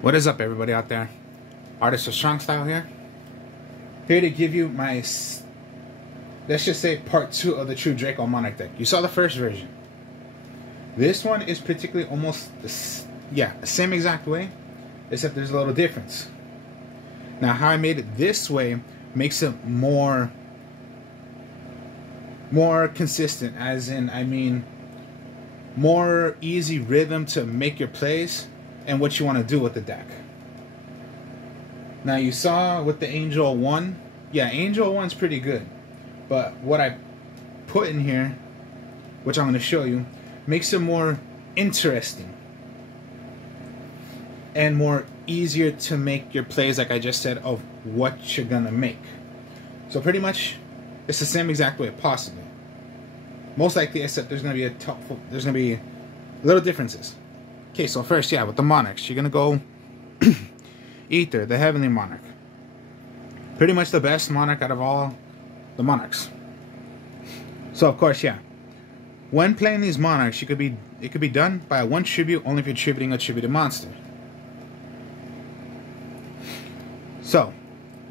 What is up, everybody out there? Artist of Strong Style here to give you my, let's just say, part 2 of the true Draco Monarch deck. You saw the first version. This one is particularly almost the same exact way, except there's a little difference. Now, how I made it this way makes it more consistent, as in, I mean, more easy rhythm to make your plays and what you want to do with the deck. Now, you saw with the Angel 1, yeah, Angel 1's pretty good, but what I put in here, which I'm going to show you, makes it more interesting and more easier to make your plays, like I just said, of what you're going to make. So pretty much it's the same exact way, possibly. Most likely, except there's going to be little differences. Okay, so first, with the Monarchs, you're going to go Ether, the Heavenly Monarch. Pretty much the best Monarch out of all the Monarchs. So, of course, when playing these Monarchs, it could be done by one tribute, only if you're tributing a tributed monster. So,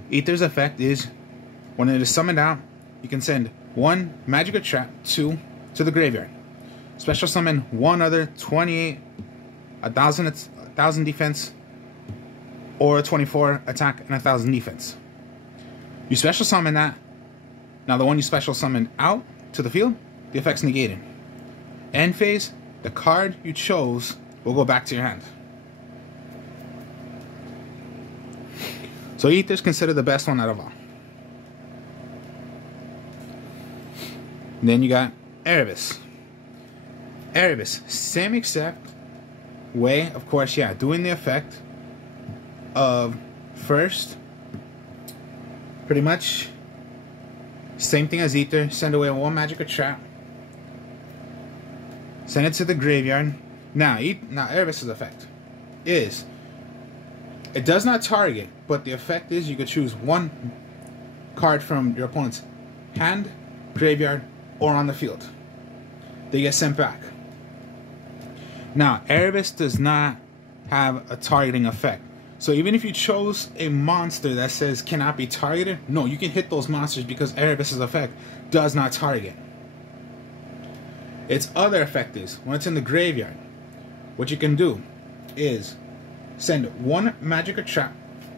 Ether's effect is, when it is summoned out, you can send 1 magic or trap, 2 to the graveyard. Special summon 1 other 28, 1,000 defense, or 24 attack and 1,000 defense. You special summon that. Now the one you special summoned out to the field, the effect's negated. End phase, the card you chose will go back to your hand. So Ether's considered the best one out of all. And then you got Erebus. Erebus, same exact way, of course, doing the effect of first, pretty much same thing as Ether. Send away 1 magic or trap, send it to the graveyard. Now Erebus's effect is, it does not target, but the effect is you could choose 1 card from your opponent's hand, graveyard, or on the field. They get sent back. Now, Erebus does not have a targeting effect. So even if you chose a monster that says cannot be targeted, no, you can hit those monsters because Erebus's effect does not target. Its other effect is, when it's in the graveyard, what you can do is send 1 magic or trap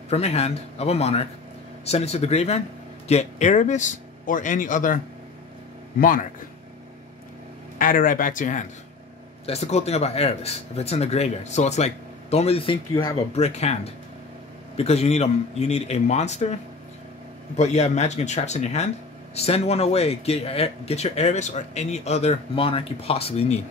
from your hand of a Monarch, send it to the graveyard, get Erebus or any other Monarch, add it right back to your hand. That's the cool thing about Erebus, if it's in the graveyard. So it's like, don't really think you have a brick hand, because you need a monster, but you have magic and traps in your hand. Send 1 away, get your Erebus or any other Monarch you possibly need.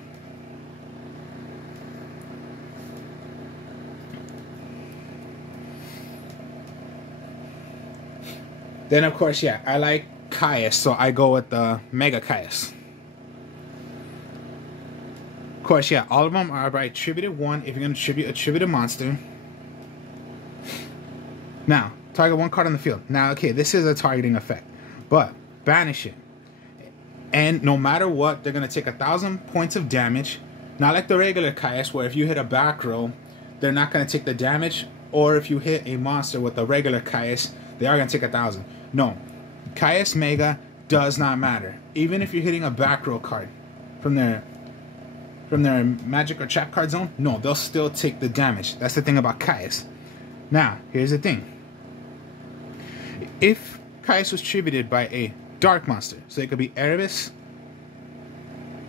Then of course, I like Caius, so I go with the Mega Caius. Of course, all of them are by tributed 1 if you're going to tribute a tributed monster. Now, target 1 card on the field. Now, okay, this is a targeting effect, but banish it. And no matter what, they're going to take 1,000 points of damage. Not like the regular Caius, where if you hit a back row, they're not going to take the damage. Or if you hit a monster with the regular Caius, they are going to take 1,000. No, Caius Mega does not matter. Even if you're hitting a back row card from their magic or trap card zone, no, they'll still take the damage. That's the thing about Caius. Now, here's the thing. If Caius was tributed by a dark monster, so it could be Erebus,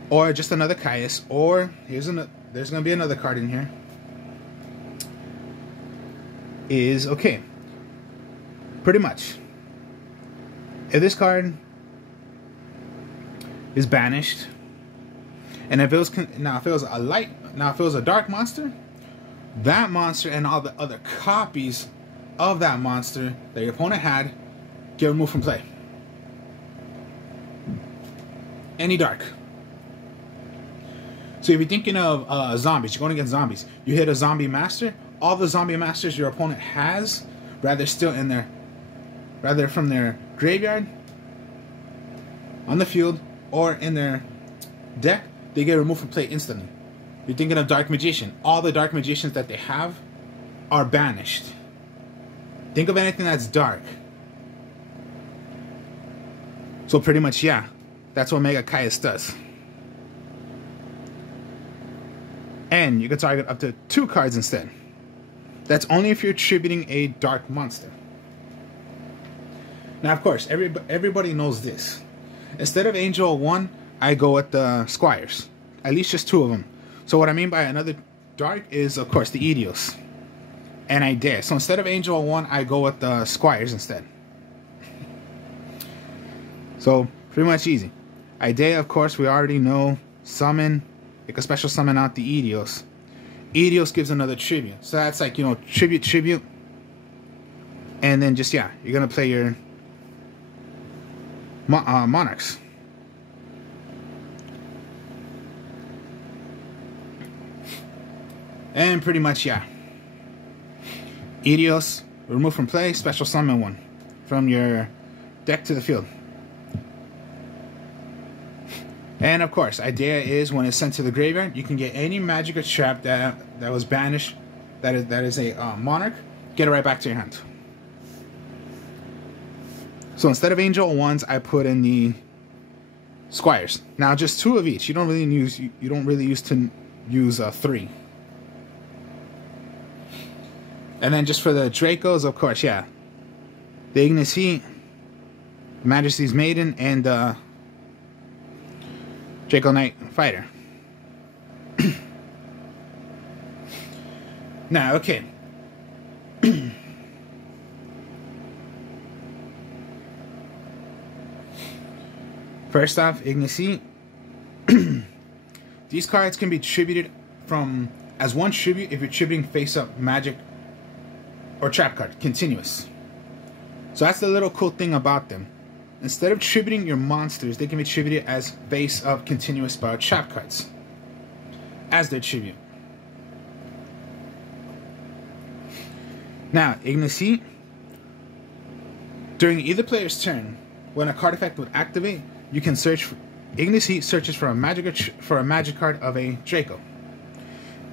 or just another Caius, or there's going to be another card in here, is okay. Pretty much, if this card is banished, and if it was a dark monster, that monster and all the other copies of that monster that your opponent had get removed from play. Any dark. So if you're thinking of zombies, you're going against zombies. You hit a zombie master, all the zombie masters your opponent has, rather from their graveyard, on the field, or in their deck, they get removed from play instantly. You're thinking of Dark Magician. All the Dark Magicians that they have are banished. Think of anything that's dark. So pretty much, yeah, that's what Mega Caius does. And you can target up to 2 cards instead. That's only if you're attributing a dark monster. Now, of course, everybody knows this. Instead of Angel 1, I go with the Squires. At least just 2 of them. So what I mean by another dark is, of course, the Idios. And Idea. So instead of Angel 1, I go with the Squires instead. So, pretty much easy. Idea, of course, we already know. Summon. You can special summon out the Idios. Idios gives another tribute. So that's like, you know, tribute. And then just, yeah, you're going to play your monarchs. And pretty much, yeah. Idios, remove from play, special summon 1 from your deck to the field. And of course, idea is when it's sent to the graveyard, you can get any magic or trap that was banished, that is a monarch, get it right back to your hand. So instead of Angel 1s, I put in the Squires. Now just 2 of each. You don't really use 3. And then just for the Dracos, of course, yeah. The Ignis Heat, Majesty's Maiden, and Draco Knight Fighter. Now, okay. First off, Ignis Heat. These cards can be tributed as 1 tribute if you're tributing face-up magic or trap card, continuous. So that's the little cool thing about them. Instead of tributing your monsters, they can be tributed as face-up continuous trap cards as their tribute. Now, Ignis Heat. During either player's turn, when a card effect would activate, you can search for Ignis Heat searches for a magic card of a Draco.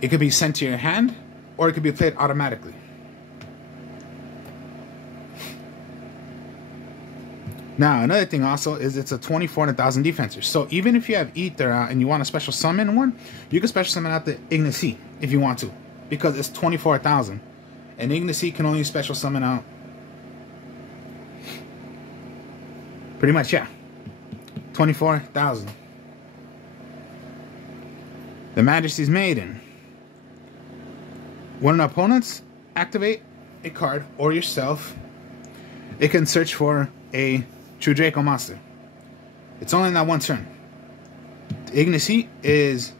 It could be sent to your hand, or it could be played automatically. Now, another thing also is it's a 24 and 1,000 defenser. So even if you have Ether out and you want to special summon 1, you can special summon out the Ignis Heat if you want to, because it's 24,000, and Ignis Heat can only special summon out. Pretty much, yeah. 24,000. The Majesty's Maiden. When an opponent's activate a card or yourself, it can search for a true Draco monster. It's only in that 1 turn. The Ignis Heat is...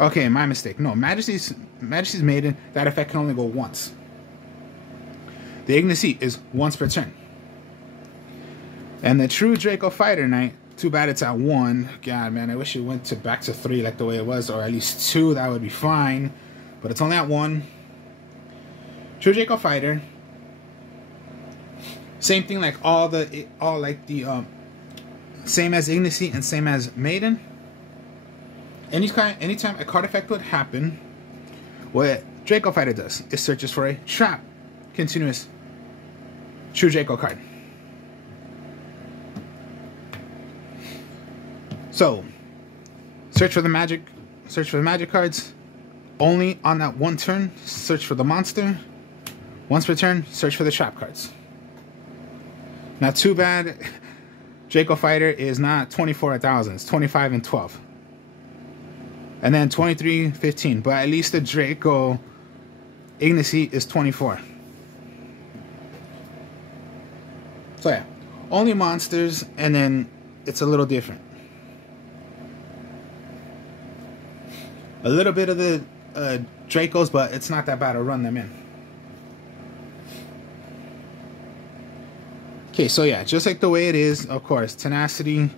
Okay, my mistake. No, Majesty's Maiden, that effect can only go once. The Ignis Heat is once per turn. And the true Draco Fighter Knight, too bad it's at 1. God, man, I wish it went back to 3 like the way it was, or at least 2, that would be fine. But it's only at 1. True Draco Fighter. Same thing like same as Ignis Heat and same as Maiden. Anytime a card effect would happen, what Draco Fighter does is searches for a trap continuous true Draco card. So search for the magic cards only on that 1 turn. Search for the monster once per turn. Search for the trap cards. Not too bad. Draco Fighter is not 24,000. It's 25 and 12. And then 23, 15. But at least the Draco Ignis Heat is 24. So yeah. Only monsters, and then it's a little different. A little bit of the Dracos, but it's not that bad to run them in. Okay, so yeah, just like the way it is, of course, Tenacity,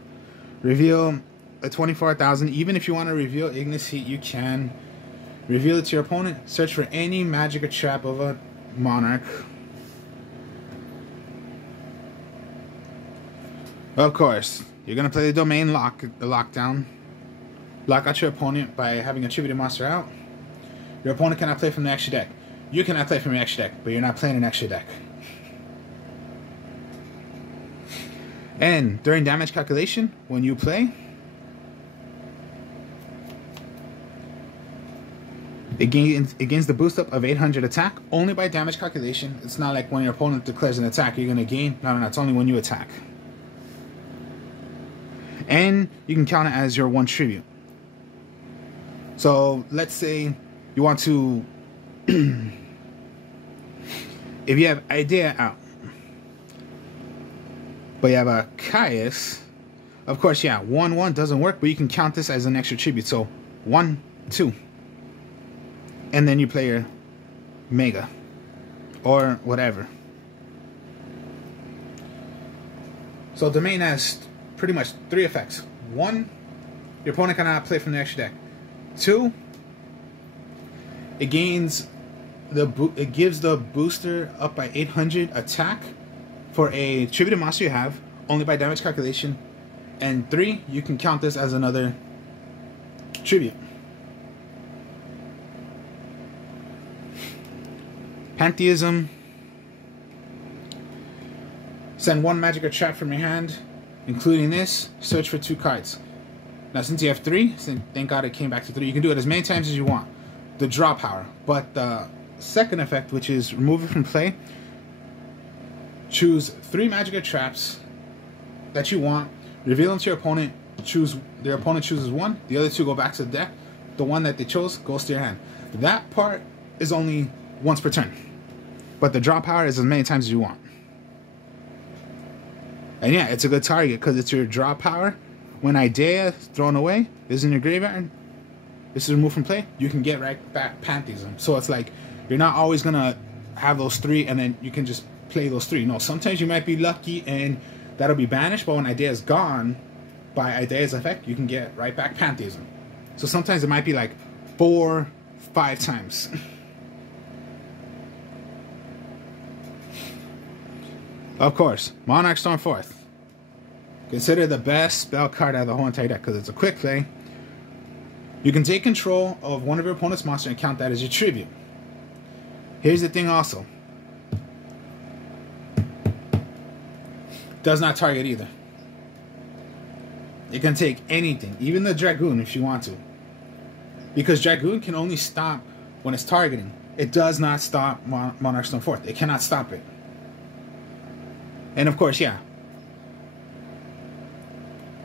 reveal a 24,000. Even if you want to reveal Ignis Heat, you can. Reveal it to your opponent. Search for any magic or trap of a monarch. Of course, you're going to play the domain lockdown. Lock out your opponent by having a tributed monster out. Your opponent cannot play from the extra deck. you cannot play from your extra deck, but you're not playing an extra deck. And during damage calculation, when you play, it gains the boost up of 800 attack only by damage calculation. It's not like when your opponent declares an attack, you're going to gain. No, it's only when you attack. And you can count it as your 1 tribute. So let's say you want to, if you have Idea out, but you have a Caius, of course, yeah, 1/1 doesn't work, but you can count this as an extra tribute. So 1, 2. And then you play your Mega or whatever. So Domain has pretty much 3 effects. 1, your opponent cannot play from the extra deck. 2, it gives the booster up by 800 attack for a tributed monster you have, only by damage calculation. And 3, you can count this as another tribute. Pantheism. Send 1 magic or trap from your hand, including this. Search for 2 cards. Now, since you have 3, thank God it came back to 3. You can do it as many times as you want. The draw power. But the second effect, which is remove it from play, choose 3 magic or traps that you want. Reveal them to your opponent. Their opponent chooses 1. The other 2 go back to the deck. The one that they chose goes to your hand. That part is only once per turn. But the draw power is as many times as you want. And yeah, it's a good target because it's your draw power. When Idea thrown away is in your graveyard, this is removed from play, you can get right back Pantheism. So it's like, you're not always going to have those 3 and then you can just play those 3. No, sometimes you might be lucky and that'll be banished, but when Idea is gone by Idea's effect, you can get right back Pantheism. So sometimes it might be like 4, 5 times. Of course, Monarch Stormforth. Consider the best spell card out of the whole entire deck because it's a quick play. You can take control of one of your opponent's monsters and count that as your tribute. Here's the thing also. Does not target either. It can take anything, even the Dragoon if you want to. Because Dragoon can only stop when it's targeting. It does not stop Monarch Stormforth. It cannot stop it. And of course, yeah.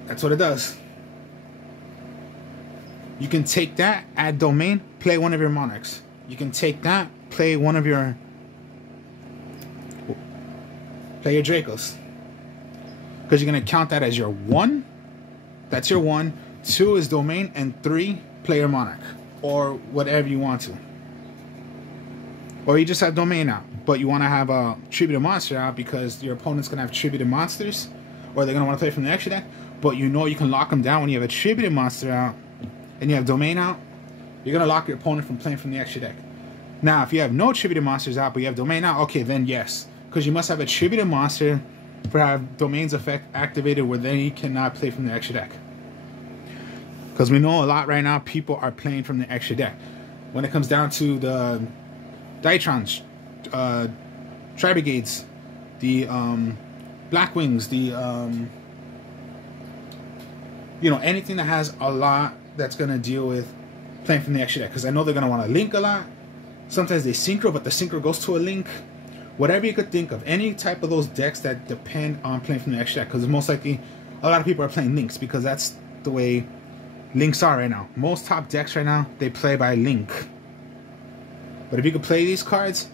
That's what it does. You can take that, add Domain, play one of your Monarchs. You can take that, play one of your... Play your Dracos. Because you're going to count that as your 1. That's your 1. 2 is Domain. And 3, play your Monarch. Or whatever you want to. Or you just have Domain out. But you want to have a tributed monster out because your opponent's going to have tributed monsters. Or they're going to want to play from the extra deck. But you know you can lock them down when you have a tributed monster out. And you have Domain out. You're going to lock your opponent from playing from the extra deck. Now, if you have no tributed monsters out, but you have Domain out, okay, then yes. Because you must have a tributed monster for have Domain's effect activated where then he cannot play from the extra deck. Because we know a lot right now, people are playing from the extra deck. When it comes down to the Diatrons, Tri-Brigades, the Black Wings, the anything that has a lot that's going to deal with playing from the extra deck. Because I know they're going to want to link a lot. Sometimes they synchro, but the synchro goes to a link. Whatever you could think of, any type of those decks that depend on playing from the extra deck. Because most likely, a lot of people are playing links because that's the way links are right now. Most top decks right now, they play by link. But if you could play these cards,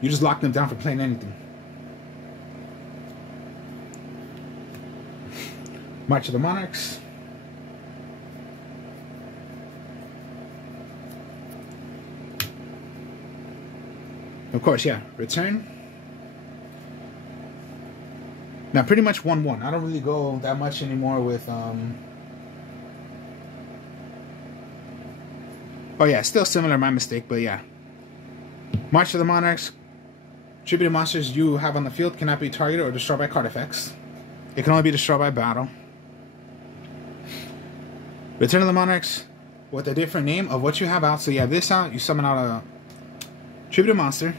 you just lock them down for playing anything. March of the Monarchs. Of course, yeah. Return. Now, pretty much 1/1. I don't really go that much anymore with... Oh, yeah. Still similar, my mistake, but yeah. March of the Monarchs. Tributed monsters you have on the field cannot be targeted or destroyed by card effects. It can only be destroyed by battle. Return of the Monarchs with a different name of what you have out. So you have this out. You summon out tribute a monster,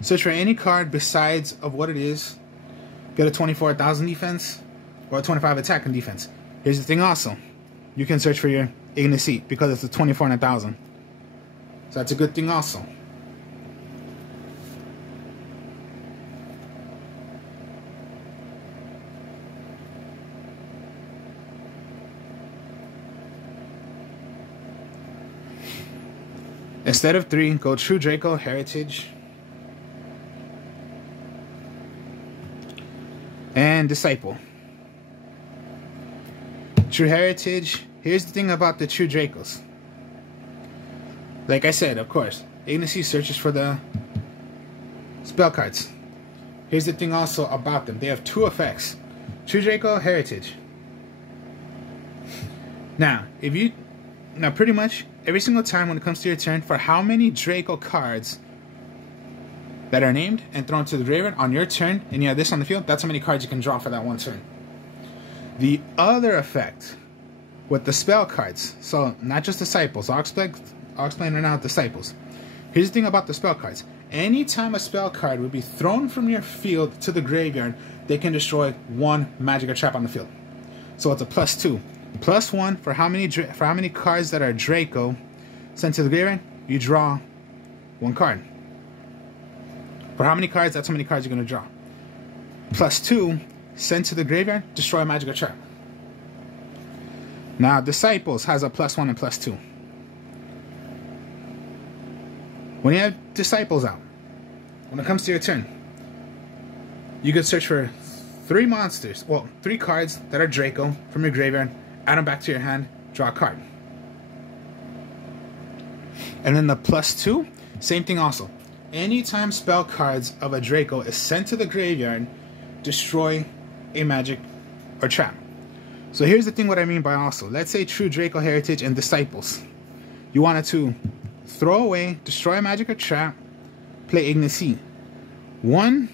search for any card besides of what it is, get a 24,000 defense or a 25 attack and defense. Here's the thing also, you can search for your Ignis Seat because it's a 24 and 1,000. So that's a good thing also. Instead of 3, go True Draco, Heritage, and Disciple. True Heritage. Here's the thing about the True Dracos. Like I said, of course, Ignis searches for the spell cards. Here's the thing also about them. They have 2 effects. True Draco, Heritage. Now, pretty much every single time when it comes to your turn, for how many Draco cards that are named and thrown to the graveyard on your turn, and you have this on the field, that's how many cards you can draw for that one turn. The other effect with the spell cards, so not just Disciples, I'll explain right now Disciples. Here's the thing about the spell cards. Anytime a spell card would be thrown from your field to the graveyard, they can destroy 1 magic or trap on the field. So it's a +2. +1 for how many cards that are Draco sent to the graveyard, you draw 1 card. For how many cards, that's how many cards you're going to draw. +2, sent to the graveyard, destroy a magic or trap. Now, Disciples has a +1 and +2. When you have Disciples out, when it comes to your turn, you could search for 3 monsters, well, 3 cards that are Draco from your graveyard, add them back to your hand, draw a card. And then the +2, same thing also. Anytime spell cards of a Draco is sent to the graveyard, destroy a magic or trap. So here's the thing what I mean by also. Let's say True Draco, Heritage, and Disciples. You wanted to throw away, destroy a magic or trap, play Ignis Seat. 1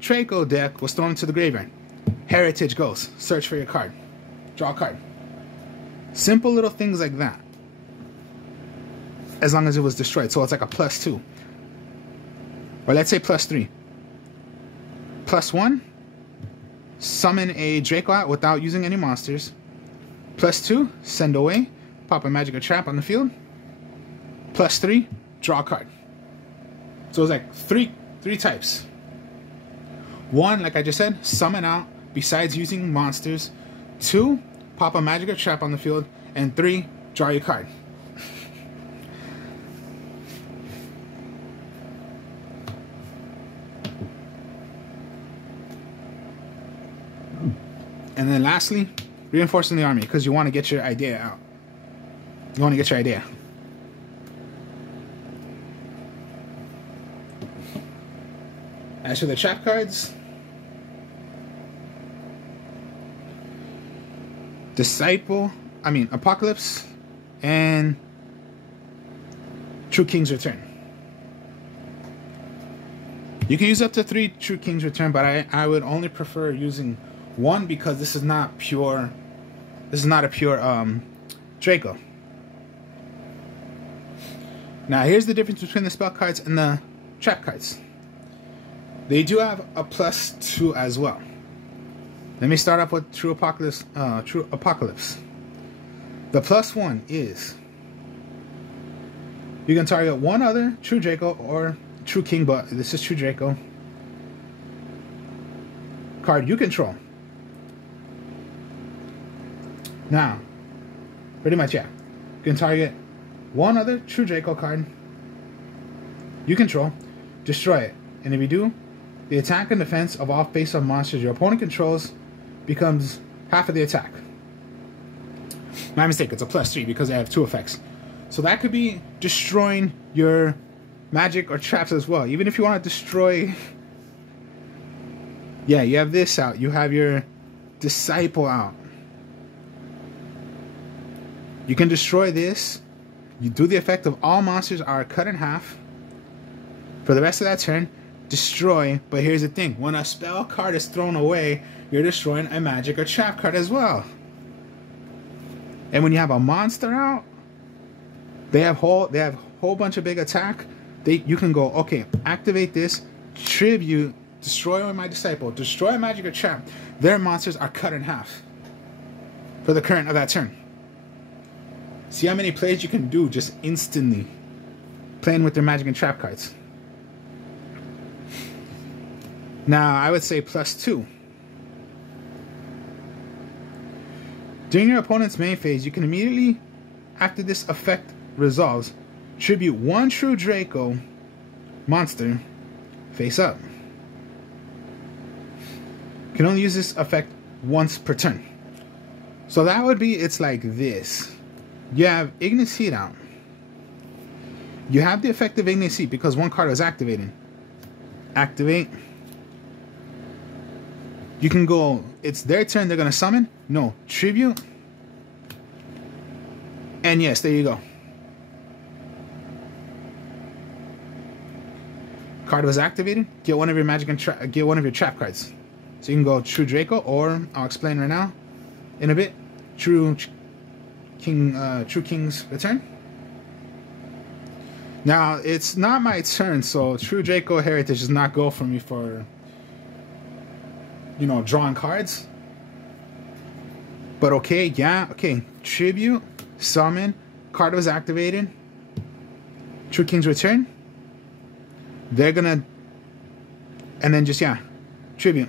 Draco deck was thrown to the graveyard. Heritage goes, search for your card, draw a card. Simple little things like that. As long as it was destroyed. So it's like a +2. Or let's say +3. +1, summon a Draco out without using any monsters. +2, send away, pop a magic or trap on the field. +3, draw a card. So it's like three types. 1, like I just said, summon out besides using monsters. 2, pop a magic or trap on the field. And 3, draw your card. And then lastly, reinforcing the army, because you want to get your idea out. You want to get your idea. As for the trap cards, Apocalypse, and True King's Return. You can use up to 3 True King's Return, but I would only prefer using 1 because this is not a pure Draco. Now here's the difference between the spell cards and the trap cards. They do have a +2 as well. Let me start off with True Apocalypse. The +1 is you can target 1 other True Draco or True King, but this is True Draco card you control. Now, pretty much, yeah. You can target 1 other True Draco card you control, destroy it, and if you do, the attack and defense of all face-up monsters your opponent controls becomes half of the attack. My mistake, it's a +3 because I have 2 effects. So that could be destroying your magic or traps as well. Even if you want to destroy... Yeah, you have this out. You have your Disciple out. You can destroy this. You do the effect of all monsters are cut in half. For the rest of that turn, destroy. But here's the thing. When a spell card is thrown away, you're destroying a magic or trap card as well. And when you have a monster out, they have whole bunch of big attack. you can go, okay, activate this, tribute, destroy my disciple, destroy a magic or trap. Their monsters are cut in half for the current of that turn. See how many plays you can do just instantly playing with their magic and trap cards. Now, I would say +2. During your opponent's main phase, you can immediately, after this effect resolves, tribute 1 true Draco monster face up. You can only use this effect once per turn. So that would be, it's like this. You have Ignis Heat out. You have the effect of Ignis Heat because one card was activated. Activate. You can go, it's their turn, they're going to summon. No, tribute. And yes, there you go. Card was activated. Get one of your magic and get one of your trap cards. So you can go True Draco, or I'll explain right now in a bit. True King's Return. Now it's not my turn, so True Draco Heritage does not go for me for, you know, drawing cards. But okay, yeah, okay. Tribute, summon, card was activated. True King's Return. They're gonna, and then just, yeah, tribute.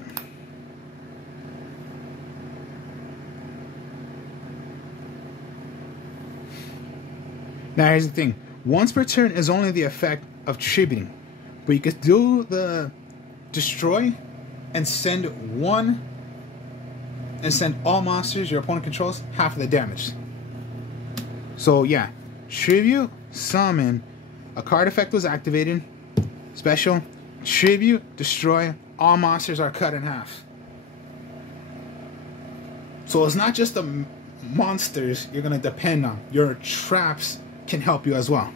Now here's the thing. Once per turn is only the effect of tributing. But you could do the destroy and send all monsters your opponent controls half of the damage. So yeah, tribute, summon, a card effect was activated, special, tribute, destroy, all monsters are cut in half. So it's not just the monsters you're gonna depend on, your traps can help you as well.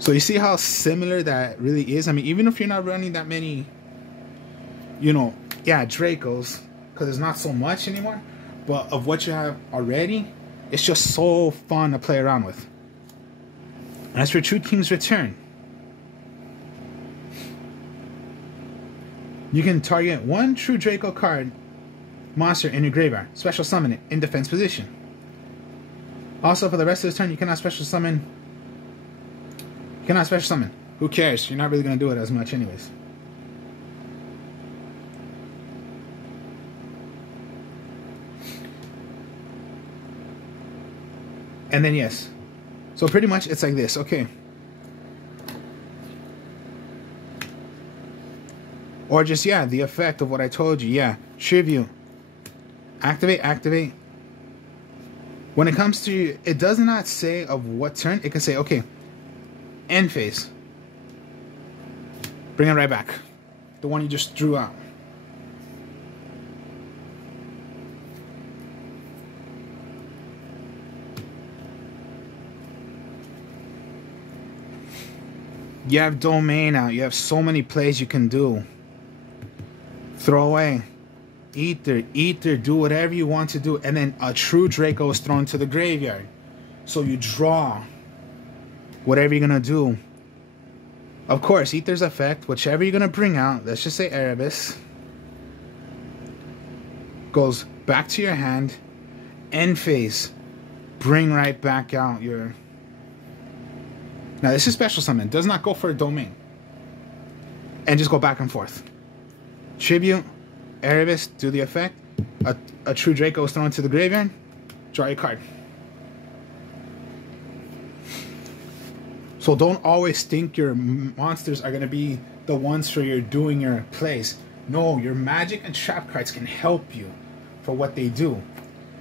So you see how similar that really is? I mean, even if you're not running that many, you know, yeah, Dracos, because there's not so much anymore, but of what you have already, it's just so fun to play around with. As for True King's Return, you can target 1 True Draco card monster in your graveyard, special summon it in defense position. Also, for the rest of the turn, you cannot special summon. You cannot special summon. Who cares? You're not really going to do it as much anyways. And then yes. So pretty much it's like this. Okay. Or just, yeah, the effect of what I told you. Yeah. Tribute. Activate, activate. When it comes to, it does not say of what turn. It can say, okay, end phase. Bring it right back. The one you just drew out. You have domain out. You have so many plays you can do. Throw away. Ether, do whatever you want to do. And then a True Draco is thrown to the graveyard. So you draw whatever you're going to do. Of course, Ether's effect, whichever you're going to bring out, let's just say Erebus, goes back to your hand. End phase. Bring right back out your... Now this is special summon. It does not go for a domain. And just go back and forth. Tribute. Erebus, do the effect. A True Draco is thrown to the graveyard. Draw your card. So don't always think your monsters are going to be the ones for your doing your plays. No, your magic and trap cards can help you for what they do.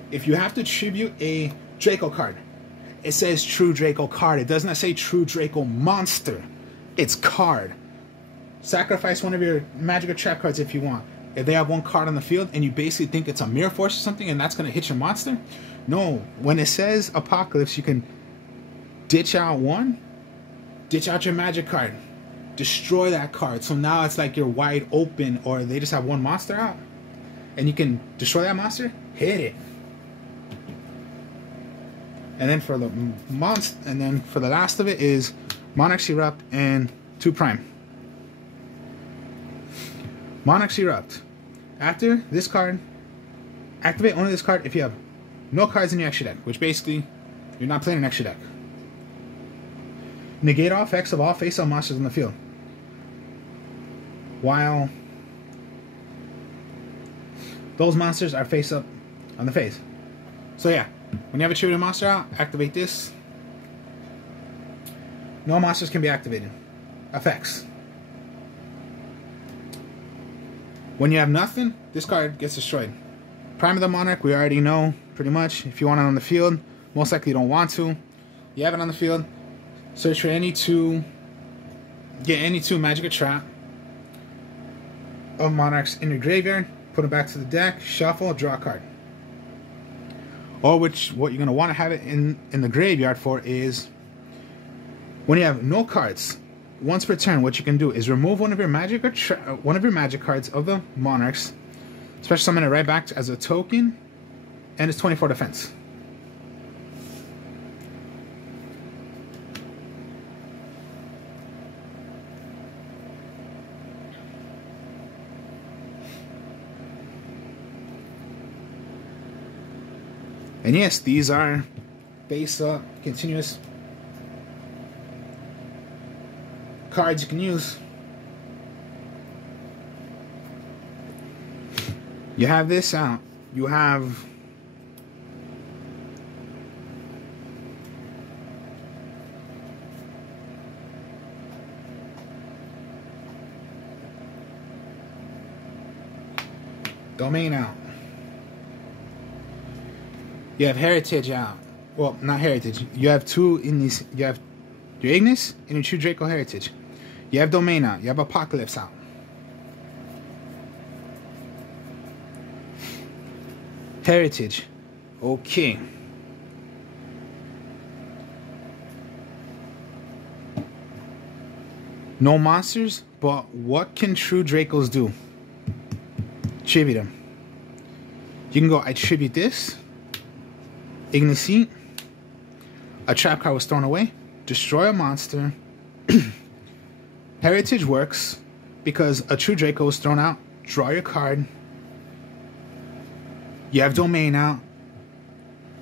If you have to tribute a Draco card, it says True Draco card. It does not say True Draco monster. It's card. Sacrifice one of your magic or trap cards if you want. If they have one card on the field and you basically think it's a Mirror Force or something and that's going to hit your monster, no. When it says Apocalypse, you can ditch out one, ditch out your magic card, destroy that card. So now it's like you're wide open, or they just have one monster out and you can destroy that monster, hit it. And then for the monster, and then for the last of it is Monarchs Erupt, and 2 Prime. Monarchs Erupt. After this card, activate only this card if you have no cards in your extra deck, which basically, you're not playing an extra deck. Negate all effects of all face-up monsters in the field. While those monsters are face-up on the face. So yeah, when you have a attributed monster out, activate this. No monsters can be activated. Effects. When you have nothing, this card gets destroyed. Prime of the Monarch, we already know, pretty much. If you want it on the field, most likely you don't want to. You have it on the field, search for any 2, get any 2 Magic or Trap of Monarchs in your graveyard, put it back to the deck, shuffle, draw a card. Or what you're going to want to have it in the graveyard for is, when you have no cards, once per turn, what you can do is remove one of your magic cards of the Monarchs, special summon it right back as a token, and it's 24 defense. And yes, these are face-up, continuous cards you can use. You have this out. You have Domain out. You have Heritage out. Well, not Heritage. You have 2 in these. You have your Ignis and your True Draco Heritage. You have Domain out. You have Apocalypse out. Heritage. Okay. No monsters, but what can True Dracos do? Tribute them. You can go, I tribute this. Ignis Seat. A trap card was thrown away. Destroy a monster. Heritage works because a True Draco was thrown out. Draw your card. You have Domain out.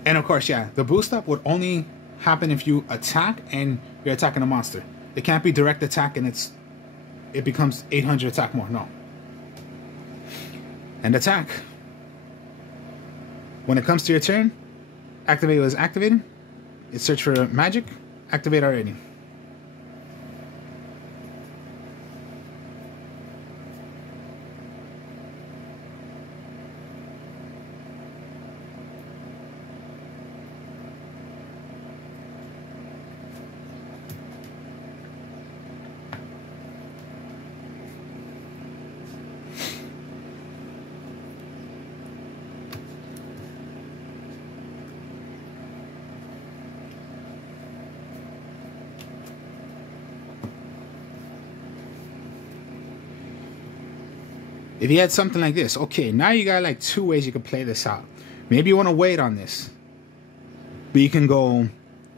And of course, yeah, the boost up would only happen if you attack and you're attacking a monster. It can't be direct attack and it becomes 800 attack more. No. And attack. When it comes to your turn, activate was activated. It search for magic. Activate already. If you had something like this, okay, now you got like 2 ways you can play this out. Maybe you want to wait on this. But you can go,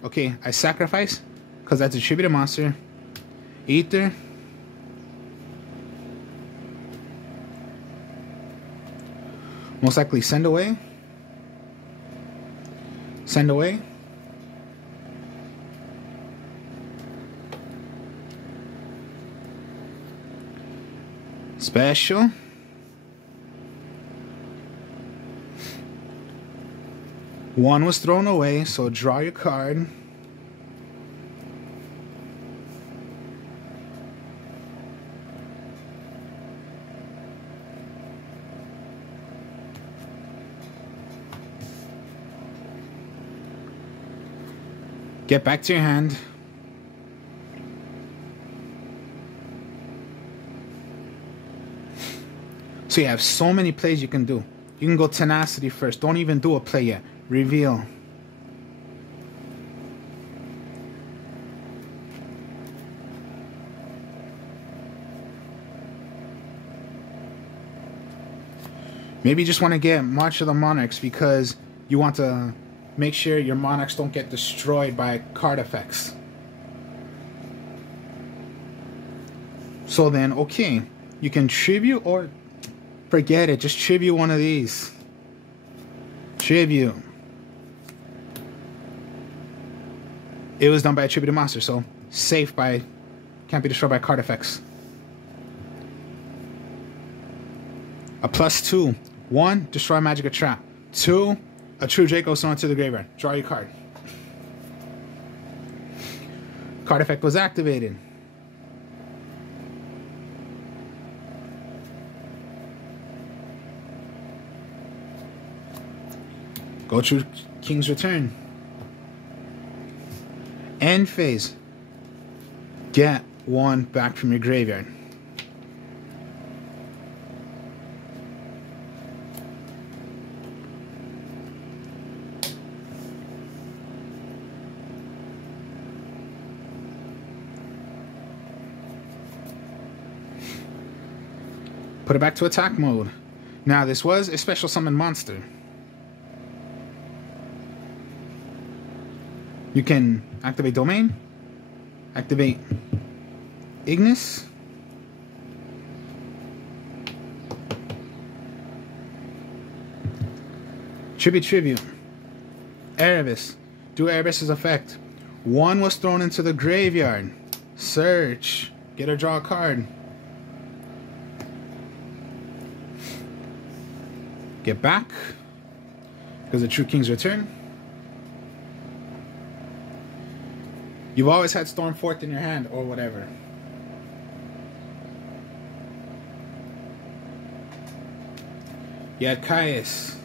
okay, I sacrifice, because that's a attributed monster. Ether. Most likely send away. Send away. Special. One was thrown away, so draw your card. Get back to your hand. So you have so many plays you can do. You can go Tenacity first. Don't even do a play yet. Reveal. Maybe you just want to get March of the Monarchs because you want to make sure your Monarchs don't get destroyed by card effects. So then, okay, you can tribute or forget it. Just tribute one of these. Tribute. It was done by a tributed monster, so safe by, can't be destroyed by card effects. A +2. 1, destroy magic or trap. 2, a true Draco thrown to the graveyard. Draw your card. Card effect was activated. Go through King's Return. End phase. Get 1 back from your graveyard. Put it back to attack mode. Now this was a special summon monster. You can activate Domain, activate Ignis, Tribute, Erebus. Do Erebus's effect. 1 was thrown into the graveyard. Search. Get or draw a card. Get back. Because of True King's Return. You've always had Stormforth in your hand or whatever. You had Caius.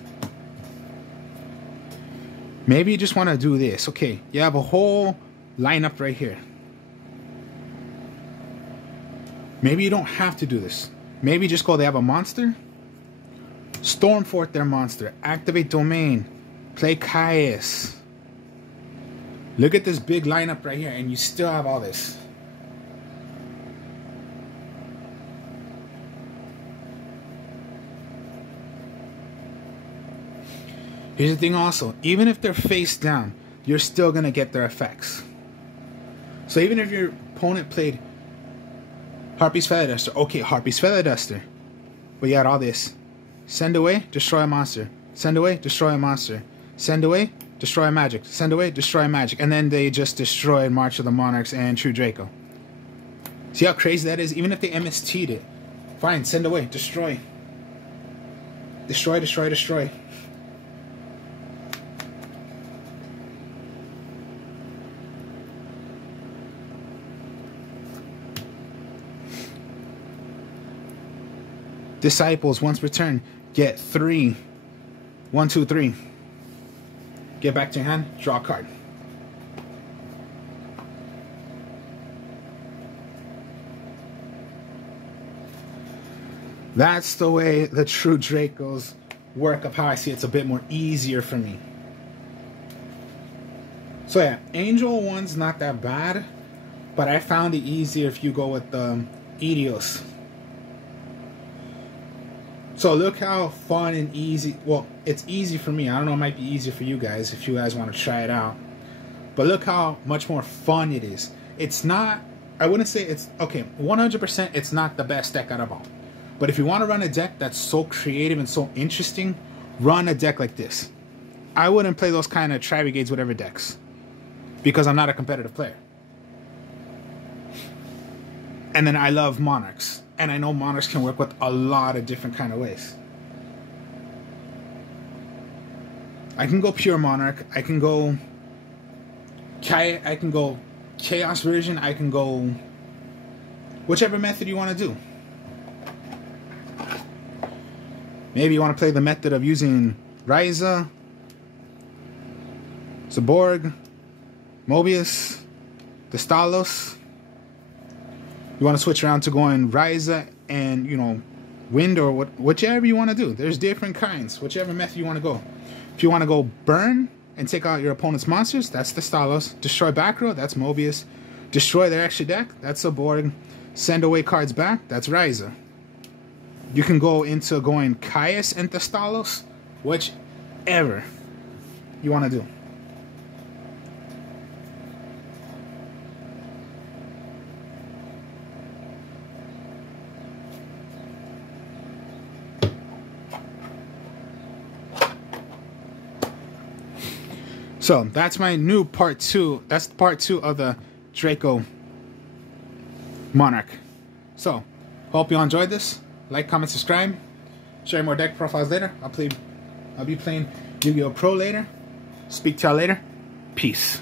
Maybe you just want to do this. Okay, you have a whole lineup right here. Maybe you don't have to do this. Maybe just go, they have a monster. Stormforth their monster. Activate Domain. Play Caius. Look at this big lineup right here, and you still have all this. Here's the thing also. Even if they're face down, you're still going to get their effects. So even if your opponent played Harpy's Feather Duster. Okay, Harpy's Feather Duster. But you had all this. Send away, destroy a monster. Send away, destroy a monster. Send away, destroy a magic. Send away, destroy a magic. And then they just destroyed March of the Monarchs and True Draco. See how crazy that is? Even if they MST'd it. Fine, send away, destroy. Destroy, destroy, destroy. Disciples, once returned, get 3. 1, 2, 3. Get back to your hand, draw a card. That's the way the True Dracos work of how I see it. It's a bit more easier for me. So yeah, Angel 1's not that bad, but I found it easier if you go with the Etios. So look how fun and easy, well, it's easy for me. I don't know, it might be easier for you guys if you guys want to try it out. But look how much more fun it is. It's not, I wouldn't say it's, okay, 100% it's not the best deck out of all. But if you want to run a deck that's so creative and so interesting, run a deck like this. I wouldn't play those kind of Tri-Brigades, whatever decks, because I'm not a competitive player. And then I love Monarchs. And I know Monarchs can work with a lot of different kind of ways. I can go pure Monarch. I can go Chaos version. I can go whichever method you want to do. Maybe you want to play the method of using Ryza, Zaborg, Mobius, Destalos. You want to switch around to going Ryza and, you know, Wind or whichever you want to do. There's different kinds, whichever method you want to go. If you want to go Burn and take out your opponent's monsters, that's Destalos. Destroy back row, that's Mobius. Destroy their extra deck, that's Zaborg. Send away cards back, that's Ryza. You can go into going Caius and Destalos, whichever you want to do. So that's my new part 2. That's part 2 of the Draco Monarch. So hope you all enjoyed this. Like, comment, subscribe. Share more deck profiles later. I'll be playing Yu-Gi-Oh! Pro later. Speak to y'all later. Peace.